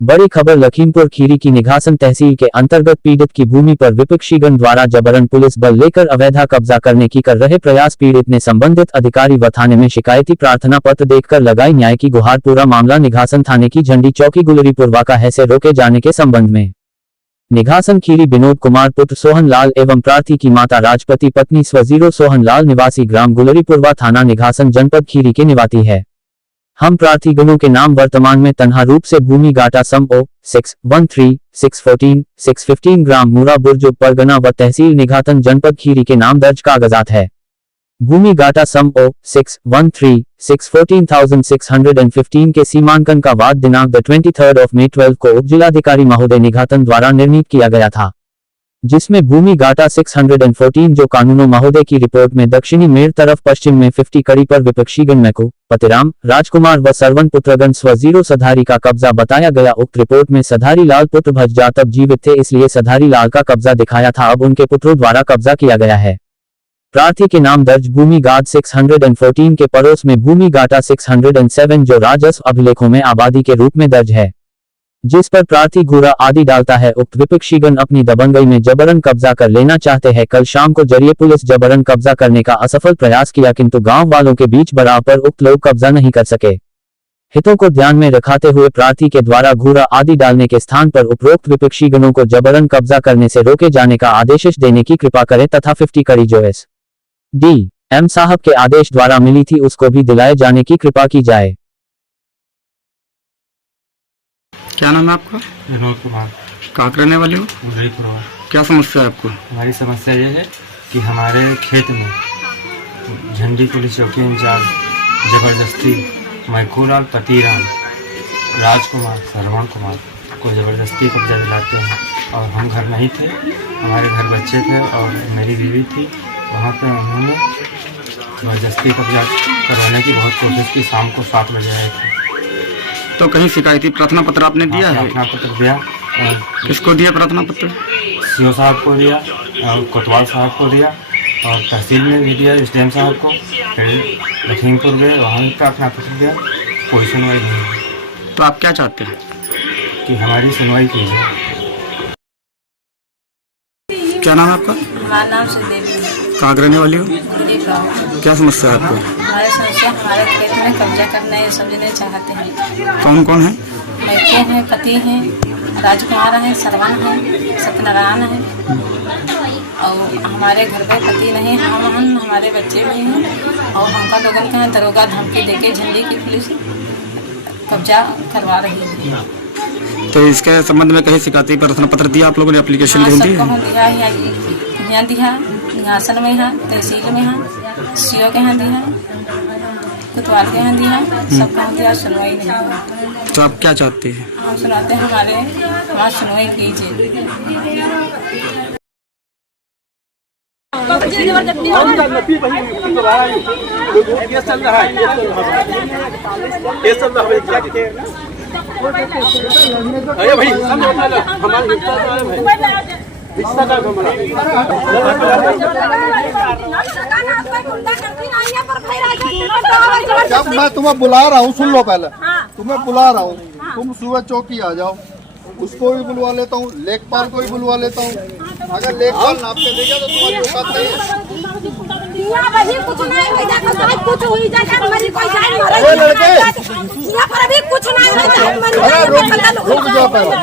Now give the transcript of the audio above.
बड़ी खबर लखीमपुर खीरी की निघासन तहसील के अंतर्गत पीड़ित की भूमि पर विपक्षीगण द्वारा जबरन पुलिस बल लेकर अवैध कब्जा करने की कर रहे प्रयास। पीड़ित ने संबंधित अधिकारी व थाने में शिकायती प्रार्थना पत्र देकर लगाई न्याय की गुहार। पूरा मामला निघासन थाने की झंडी चौकी गुलरीपुरवा का है से रोके जाने के संबंध में। निघासन खीरी विनोद कुमार पुत्र सोहन लाल एवं प्रार्थी की माता राजपति पत्नी स्व सोहन लाल निवासी ग्राम गुलरीपुरवा थाना निघासन जनपद खीरी के निवासी है। हम प्रार्थी गणों के नाम वर्तमान में तनहा रूप से भूमि गाटा सम ओ 613 614 615 ग्राम मूरा बुर्ज परगना व तहसील निघासन जनपद खीरी के नाम दर्ज कागजात है। भूमि गाटा सम ओ 613 614,615 के सीमांकन का वाद दिनांक 23 मई 12 को उप जिलाधिकारी महोदय निघासन द्वारा निर्णीत किया गया था, जिसमें भूमि गाटा 614 जो कानूनो महोदय की रिपोर्ट में दक्षिणी मेर तरफ पश्चिम में 50 कड़ी पर विपक्षीगण मैको पतिराम राजकुमार व सरवन पुत्रगण स्व सधारी का कब्जा बताया गया। उक्त रिपोर्ट में सधारी लाल पुत्र भजजा तब जीवित थे, इसलिए सधारी लाल का कब्जा दिखाया था। अब उनके पुत्रों द्वारा कब्जा किया गया है। प्रार्थी के नाम दर्ज भूमि गाट 614 के पड़ोस में भूमि गाटा 607 जो राजस्व अभिलेखों में आबादी के रूप में दर्ज है, जिस पर प्रार्थी घूरा आदि डालता है। उक्त विपक्षीगण अपनी दबंगई में जबरन कब्जा कर लेना चाहते हैं। कल शाम को जरिए पुलिस जबरन कब्जा करने का असफल प्रयास किया, किंतु गांव वालों के बीच बड़ाव पर उक्त लोग कब्जा नहीं कर सके। हितों को ध्यान में रखते हुए प्रार्थी के द्वारा घूरा आदि डालने के स्थान पर उपरोक्त विपक्षीगणों को जबरन कब्जा करने से रोके जाने का आदेश देने की कृपा करें तथा 50 कड़ी जो एस.डी.एम. साहब के आदेश द्वारा मिली थी उसको भी दिलाए जाने की कृपा की जाए। क्या नाम है आपका? विनोद कुमार। कहाँ के रहने वाले हो? गुलरीपुरवा। क्या समस्या है आपको? हमारी समस्या ये है कि हमारे खेत में झंडी पुलिस चौकी इंचार्ज जबरदस्ती मैखूलाल पतिराम राजकुमार सरवण कुमार को ज़बरदस्ती कब्जा दिलाते हैं, और हम घर नहीं थे, हमारे घर बच्चे थे और मेरी बीवी थी। वहाँ पे उन्होंने ज़बरदस्ती कब्जा करवाने की बहुत कोशिश की। शाम को 7 बजे आए थे। तो कहीं शिकायती प्रार्थना पत्र आपने दिया है? प्रार्थना पत्र दिया। किसको दिया प्रार्थना पत्र? सीओ साहब को दिया और कोतवाल साहब को दिया, और तहसील में भी दिया एसडीएम साहब को। फिर लखीमपुर गए, वहाँ भी प्रार्थना पत्र दिया, कोई सुनवाई नहीं हुई। तो आप क्या चाहते हैं? कि हमारी सुनवाई कीजिए। क्या नाम है आपका? हमारा नाम सुदेवी है। कहाँ के रहने वाली हो? गुलरीपुरवा। क्या समस्या है आपको? हमारे समस्या हमारे खेत में कब्जा करना ये समझने चाहते हैं। कौन कौन है? मैके हैं, पति हैं, राजकुमार हैं, सरवन हैं, सत्यनारायण हैं, और हमारे घर में पति नहीं, हम हमारे बच्चे भी हैं, और हमका लोगों का दरोगा धमकी देके झंडी की पुलिस कब्जा करवा रही है। तो इसके संबंध में कहीं शिकायती प्रार्थना पत्र दिया आप लोगों ने? एप्लीकेशन दी है? यहाँ दिया, निघासन में है, तहसील में है, सीओ के यहाँ दिया, कोतवाल के यहाँ दिया, सब कहाँ दिया, सुनवाई नहीं हुई। तो आप क्या चाहते हैं? हम सुनाते हैं हमारे सुनवाई कीजिए। अरे भाई जब मैं तुम्हें बुला रहा हूँ, सुन लो पहले, तुम्हें बुला रहा हूँ, तुम सुबह चौकी आ जाओ, उसको भी बुलवा लेता हूँ, लेखपाल को भी बुलवा लेता हूँ। अगर लेखपाल नाप के देगा तो तुम्हारी औकात नहीं है। रुक जाओ पहले।